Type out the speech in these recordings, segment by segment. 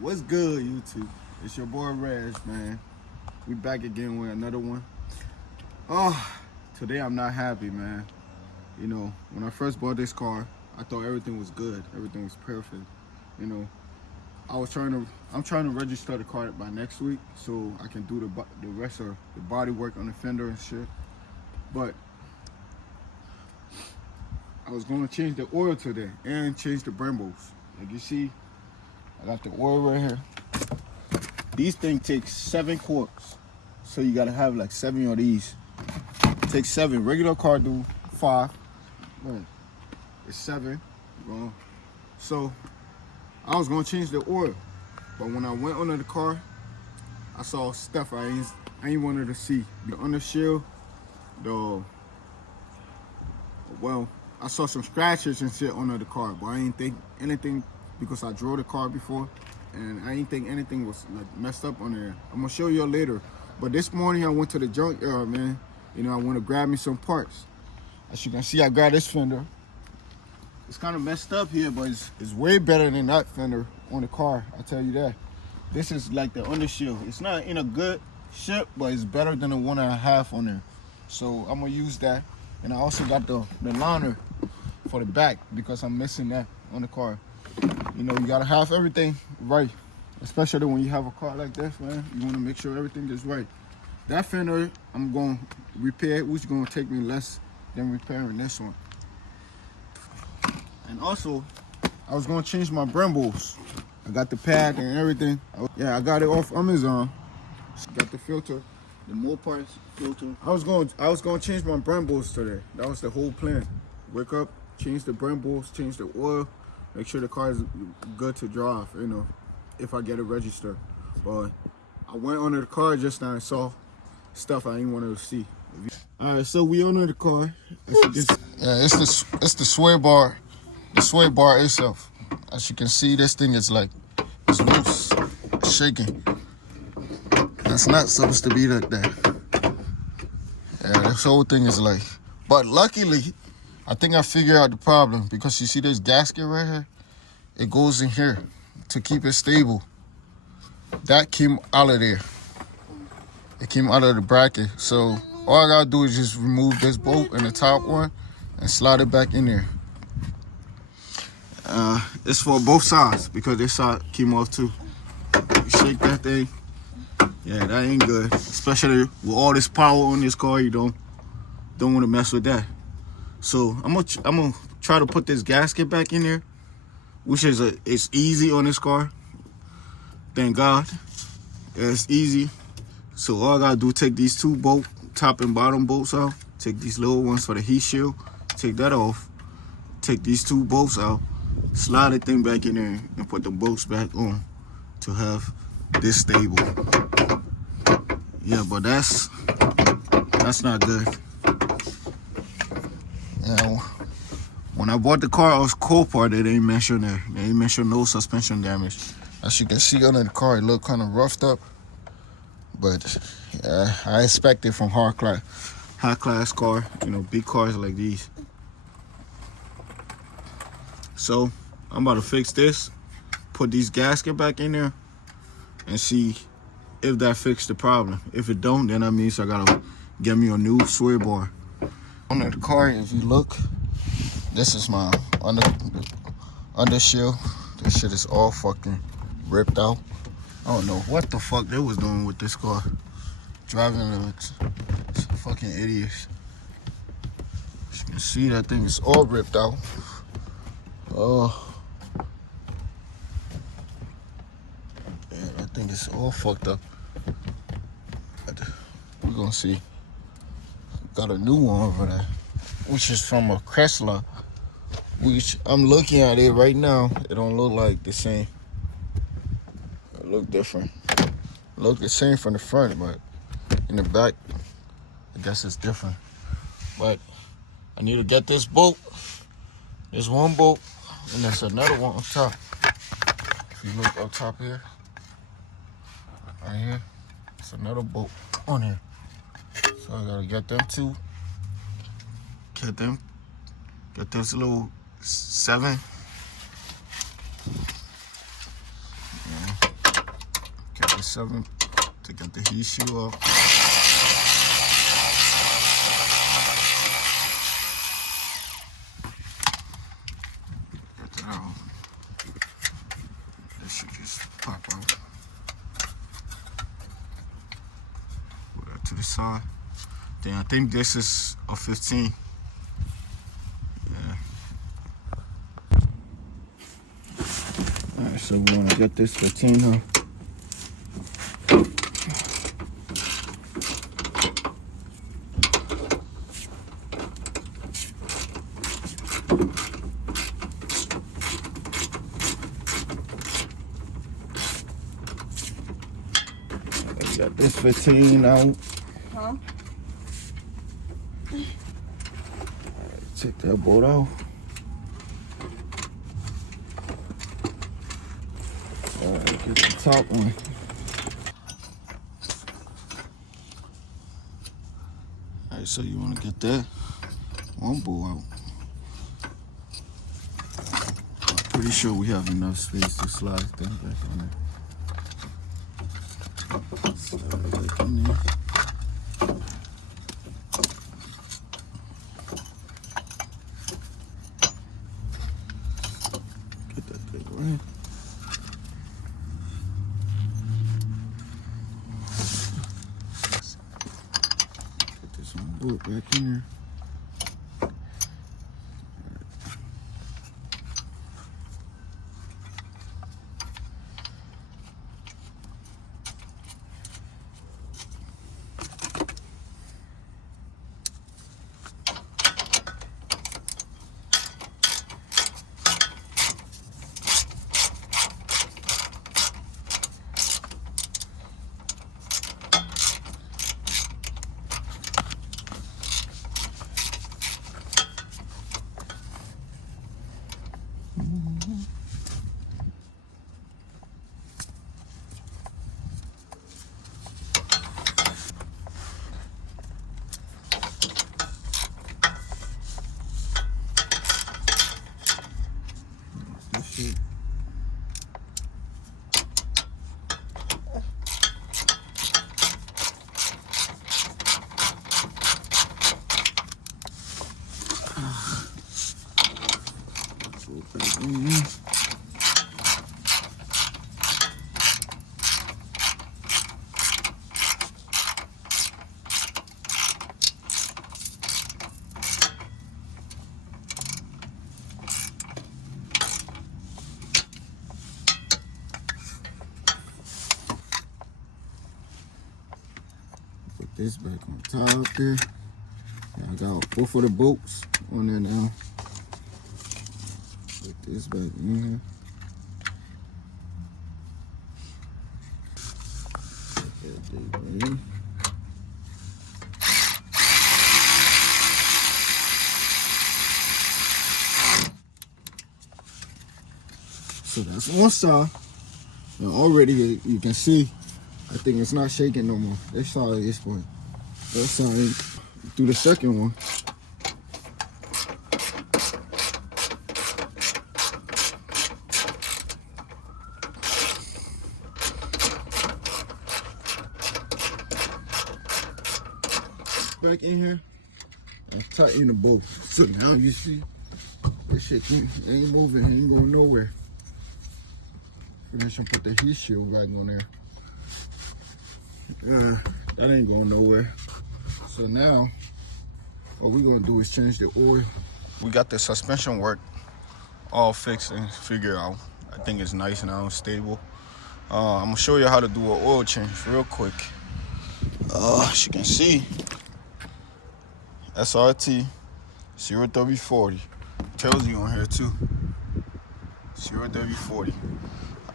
What's good, YouTube? It's your boy Reg, man. We back again with another one. Oh, today I'm not happy, man. You know, when I first bought this car, I thought everything was good. Everything was perfect. You know, I'm trying to register the car by next week so I can do the rest of the body work on the fender and shit. But I was gonna change the oil today and change the Brembos. Like you see, I got the oil right here. These things take 7 quarts, so you gotta have like 7 of these. It takes 7. Regular car do 5. Right. It's 7. So I was gonna change the oil, but when I went under the car, I saw stuff I ain't wanted to see. The undershield, I saw some scratches and shit under the car, but I ain't think anything because I drove the car before, and I ain't think anything was like messed up on there. I'm gonna show you later. But this morning I went to the junkyard, man. You know, I want to grab me some parts. As you can see, I got this fender. It's kind of messed up here, but it's way better than that fender on the car. I tell you that. This is like the undershield. It's not in a good shape, but it's better than the one I have on there. So I'm gonna use that. And I also got the liner for the back because I'm missing that on the car. You know, you gotta have everything right, especially when you have a car like this, man. You wanna make sure everything is right. That fender, I'm gonna repair, which is gonna take me less than repairing this one. And also, I was gonna change my Brembos. I got the pad and everything. Yeah, I got it off Amazon. Got the filter, the Mopar filter. I was gonna change my Brembos today. That was the whole plan. Wake up, change the Brembos, change the oil, make sure the car is good to drive, you know, if I get it registered. But I went under the car just now and saw stuff I didn't want to see. All right, so we under the car. Yeah, it's the sway bar, itself. As you can see, this thing is like, it's loose, it's shaking. It's not supposed to be like that. Yeah, this whole thing is like, but luckily, I think I figured out the problem because you see this gasket right here? It goes in here to keep it stable. That came out of there. It came out of the bracket. So all I gotta do is just remove this bolt and the top one and slide it back in there. It's for both sides because this side came off too. You shake that thing. Yeah, that ain't good. Especially with all this power on this car, you don't want to mess with that. So I'm gonna try to put this gasket back in there, which is it's easy on this car. Thank God, it's easy. So all I gotta do, take these 2 top and bottom bolts out. Take these little ones for the heat shield. Take that off. Take these 2 bolts out. Slide the thing back in there and put the bolts back on to have this stable. Yeah, but that's not good. Yeah, when I bought the car, I was Copart. They didn't mention there. They didn't mention no suspension damage. As you can see under the car, it looked kind of roughed up. But yeah, I expect it from high class car, you know, big cars like these. So I'm about to fix this, put these gasket back in there, and see if that fixed the problem. If it don't, then that means I gotta get me a new sway bar. Under the car, if you look, this is my undershield. This shit is all fucking ripped out. I don't know what the fuck they was doing with this car. Driving it, it's fucking idiots. As you can see, that thing is all ripped out. Oh. Yeah, that thing is all fucked up. But we're gonna see. Got a new one over there, which is from a Chrysler, which I'm looking at it right now. It don't look like the same. It look different. It look the same from the front, but in the back, I guess it's different. But I need to get this bolt. There's one bolt, and there's another one on top. If you look up top here, right here, there's another bolt on here. So I gotta get them 2. Get this little 7. Yeah. the 7 to get the heat shield off. Get that out. This should just pop out. Put that to the side. Then I think this is a 15. Yeah. Alright, so we want to get this 15 now. Got this 15 out. Huh? Take that bolt off. Alright, get the top one. Alright, so you want to get that one bolt out. I'm pretty sure we have enough space to slide that back in there. Slide it back in there. Get that thing right. Get this one bolt back in there. Put this back on top there. I got both of the bolts on there now. Put this back in here. Put that thing right in. So that's one side. And already you can see, I think it's not shaking no more. This side is fine. That side, do the second one. Back in here and tighten the bolt. So now you see this shit ain't moving, ain't going nowhere. Finish and put the heat shield back on there. That ain't going nowhere. So now what we're gonna do is change the oil. We got the suspension work all fixed and figured out. I think it's nice now and stable. I'm gonna show you how to do an oil change real quick. As you can see, SRT 0W40 tells you on here too. 0W40.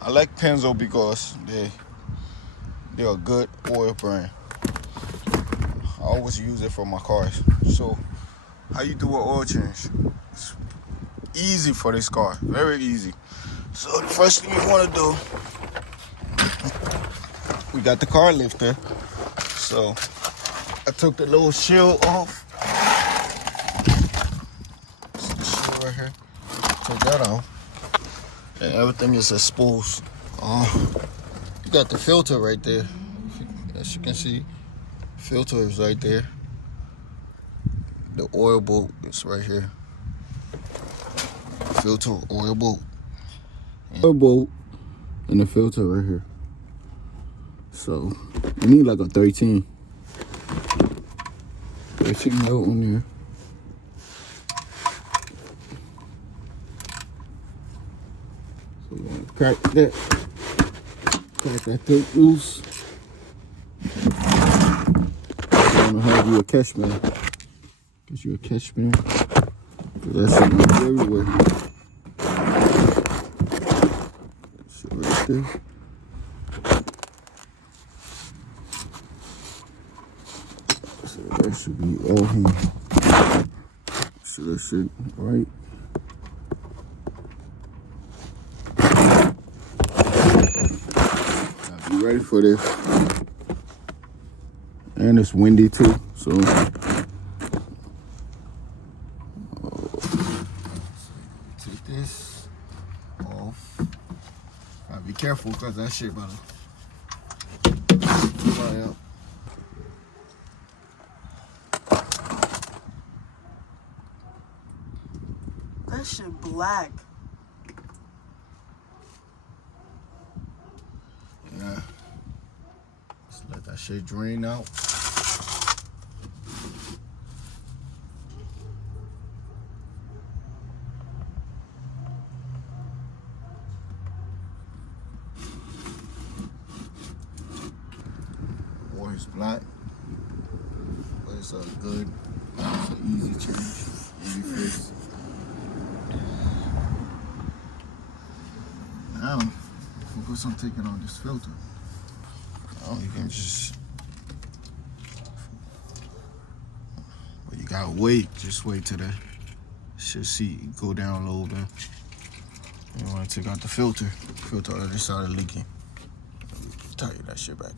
I like Penzo because they're a good oil brand. I always use it for my cars. So how you do an oil change? It's easy for this car, very easy. So the first thing you want to do, we got the car lifter. So I took the little shield off. See the shield right here? Take that off. And everything is exposed. You got the filter right there. As you can see, filter is right there. The oil bolt is right here. Filter, oil bolt. Oil bolt and the filter right here. So you need like a 13 note on there. So we're gonna crack that tape loose. I'm gonna have you a catch man. Get you a catch man. That shit might be everywhere. That shit right there. So that should be all here. So that shit right. Be ready for this. And it's windy too, so take this off. Gotta be careful because that shit about to fly out. That shit black. Yeah. Just let that shit drain out. Or it's black. But it's a good, it's an easy change, easy fix. Now, focus on taking on this filter. Now you can just, but you gotta wait. Just wait till the shit go down a little bit. You wanna take out the filter. Filter already started leaking. Tighten that shit back.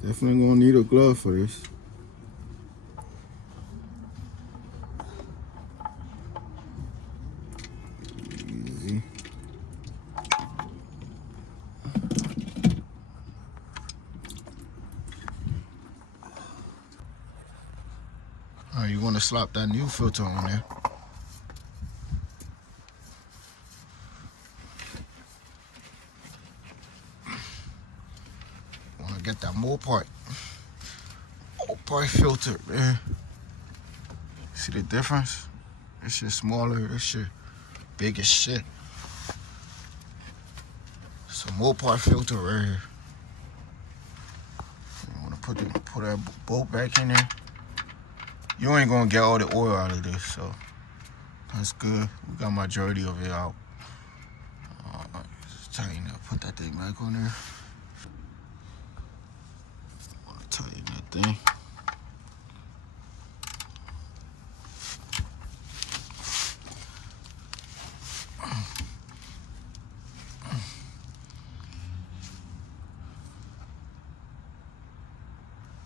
Definitely gonna need a glove for this. Easy. Alright, you wanna slap that new filter on there. Get that Mopart filter, man. See the difference? This shit smaller, this shit big as shit. It's a Mopart filter right here. You wanna put that bolt back in there. You ain't gonna get all the oil out of this, so that's good. We got majority of it out. Just tighten up, put that thing back on there. Tighten that thing.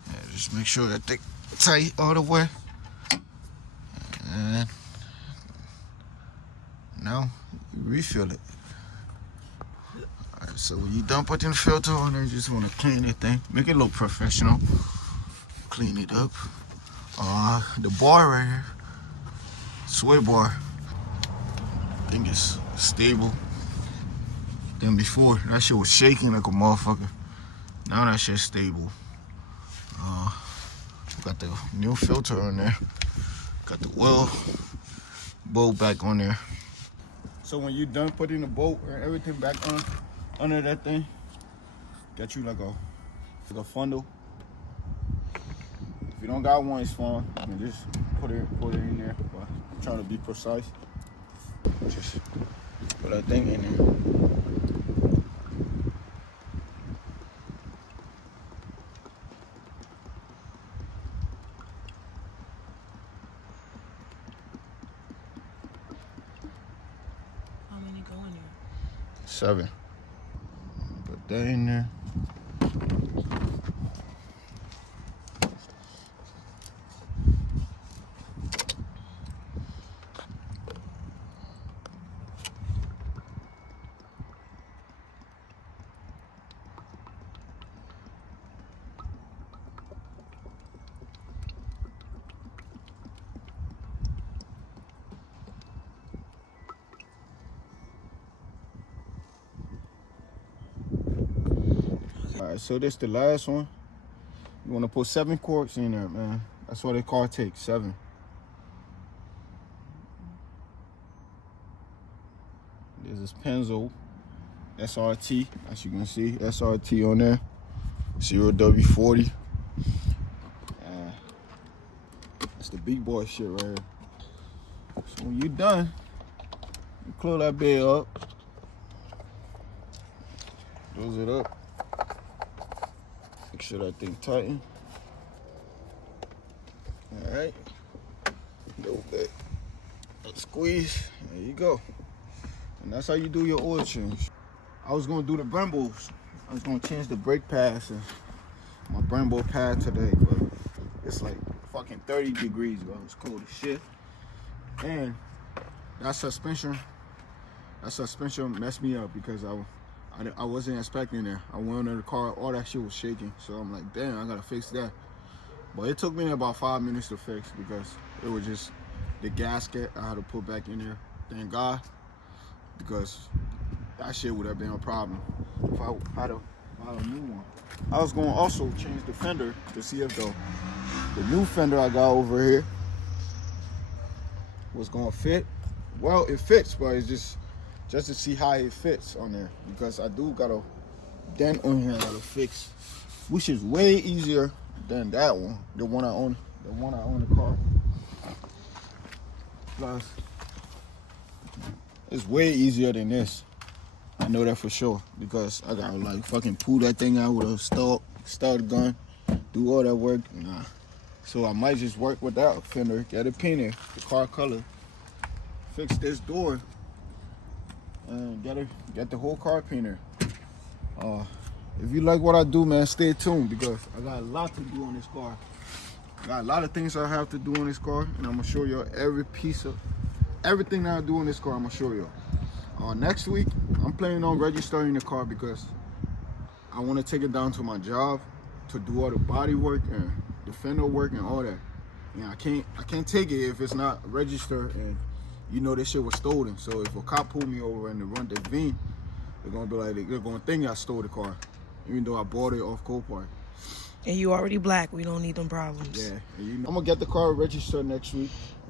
Yeah, just make sure that thing tight all the way. And now you refill it. Alright, so when you done putting the filter on there, you just want to clean that thing. Make it look professional. Clean it up. The bar right here, sway bar, I think it's stable than before. That shit was shaking like a motherfucker. Now that shit's stable. Got the new filter on there. Got the oil bolt back on there. So when you're done putting the bolt and everything back on under that thing, got you like a funnel. If you don't got one, it's fine. You can just put it in there. But I'm trying to be precise. Just put that thing in there. How many go in there? 7. Put that in there. Alright, so this the last one. You want to put 7 quarts in there, man. That's what the car takes, 7. There's this Penzo SRT, as you can see, SRT on there, 0W40. That's the big boy shit right here. So when you're done, you close that bed up, close it up, make sure that thing tighten. All right, little bit, squeeze, there you go. And that's how you do your oil change. I was gonna do the Brembos. I was gonna change the brake pads and my Brembo pad today, but it's like fucking 30 degrees, bro. It's cold as shit. And that suspension messed me up because I wasn't expecting that. I went under the car, all that shit was shaking. So I'm like, damn, I gotta fix that. But it took me about 5 minutes to fix because it was just the gasket I had to put back in there. Thank God, because that shit would have been a problem if I had to buy a new one. I was going to also change the fender to see if the new fender I got over here was going to fit. Well, it fits, but it's just to see how it fits on there, because I do got a dent on here I gotta fix, which is way easier than that one, the one I own the car. Plus, it's way easier than this. I know that for sure, because I gotta like fucking pull that thing out with a start gun, do all that work. Nah. So I might just work with that fender, get it painted, the car color, fix this door, and get the whole car painted. If you like what I do, man, stay tuned, because I got a lot to do on this car. I got a lot of things I have to do on this car, and I'm gonna show you every piece of everything that I do on this car. I'm gonna show you. Next week, I'm planning on registering the car because I want to take it down to my job to do all the body work and the fender work and all that. And I can't take it if it's not registered and you know this shit was stolen. So if a cop pull me over and they run the VIN, they're gonna be like, they're gonna think I stole the car, even though I bought it off Copart. And you already black. We don't need them problems. Yeah, I'm gonna get the car registered next week.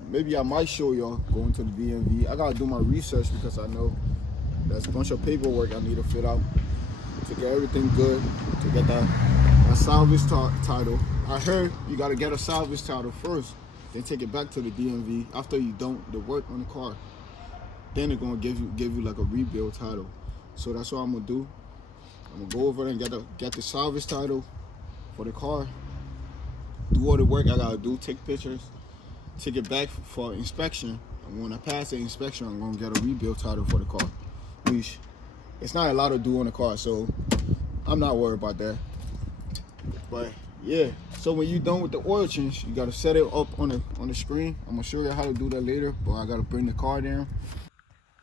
Maybe I might show y'all going to the DMV. I gotta do my research because I know there's a bunch of paperwork I need to fill out to get everything good, to get that salvage title. I heard you gotta get a salvage title first, then take it back to the DMV after you done the work on the car. Then they're gonna give you like a rebuild title. So that's what I'm gonna do. I'm gonna go over there and get the salvage title for the car, do all the work I gotta do, take pictures, take it back for inspection, and when I pass the inspection, I'm gonna get a rebuild title for the car, which it's not a lot to do on the car, so I'm not worried about that. But yeah, so when you're done with the oil change, you gotta set it up on the screen. I'm gonna show you how to do that later, but I gotta bring the car down.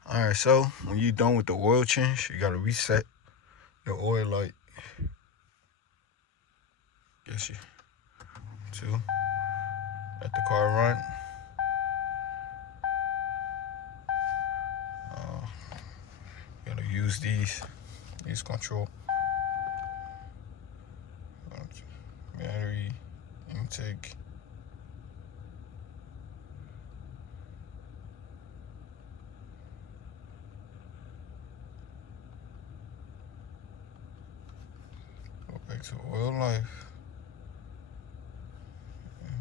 All right, so when you're done with the oil change, you gotta reset the oil light. Get you to let the car run. You gotta use these control. Battery intake. Go back to oil life.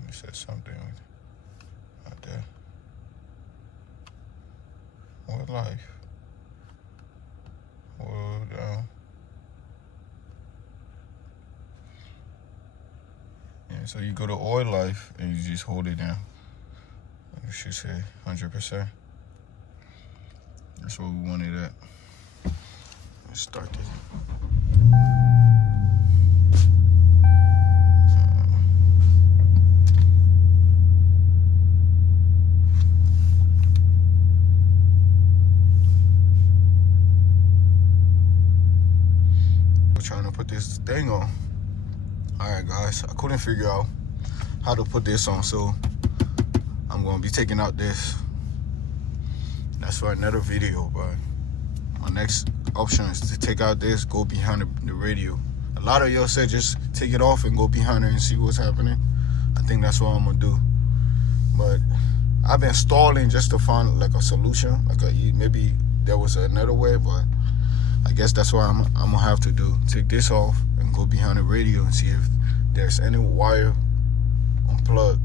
It says something right there. Oil life. Oil down. Yeah, so you go to oil life and you just hold it down. You should say 100%. That's what we wanted at. Let's start this. Trying to put this thing on. All right, guys, I couldn't figure out how to put this on, so I'm gonna be taking out this. That's for another video, but my next option is to take out this, go behind the radio. a lot of y'all said just take it off and go behind it and see what's happening. I think that's what I'm gonna do. But I've been stalling just to find like a solution, maybe there was another way, but I guess that's what I'm gonna have to do. Take this off and go behind the radio and see if there's any wire unplugged.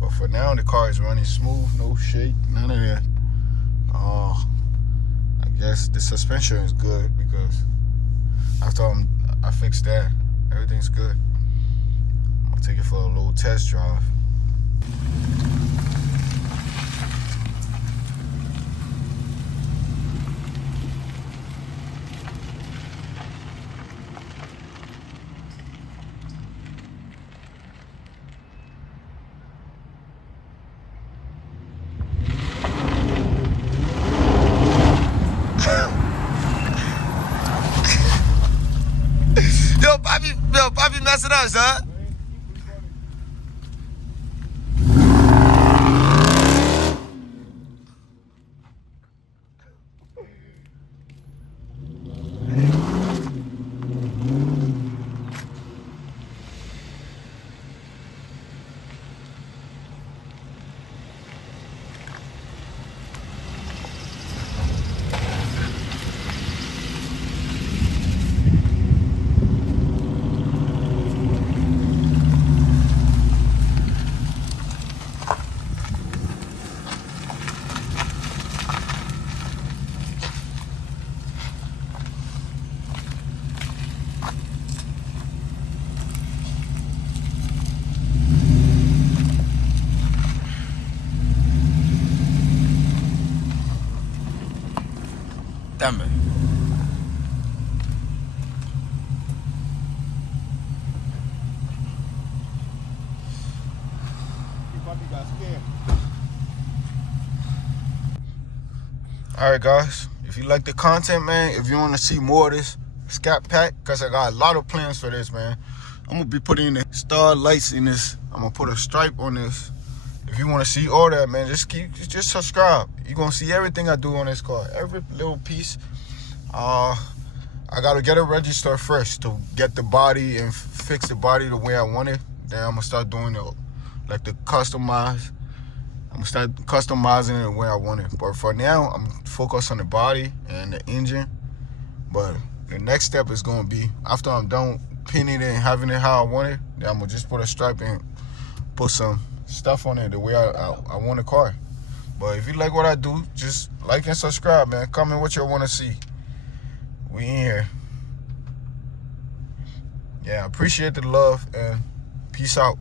But for now, the car is running smooth, no shake, none of that. I guess the suspension is good because after I fixed that, everything's good. I'm gonna take it for a little test drive. Yo, Bobby messing up, son. Damn it. Got scared. Alright guys, if you like the content, man, if you want to see more of this Scat Pack, because I got a lot of plans for this, man. I'm going to be putting the star lights in this. I'm going to put a stripe on this. If you want to see all that, man, just subscribe. You're going to see everything I do on this car. Every little piece. I got to get it registered first to get the body and fix the body the way I want it. Then I'm going to start doing the customize. I'm going to start customizing it the way I want it. But for now, I'm focused on the body and the engine. But the next step is going to be, after I'm done pinning it and having it how I want it, then I'm going to just put a stripe and put some stuff on it the way I want the car. But if you like what I do, just like and subscribe, man. Comment what you want to see. We in here. Yeah, I appreciate the love and peace out.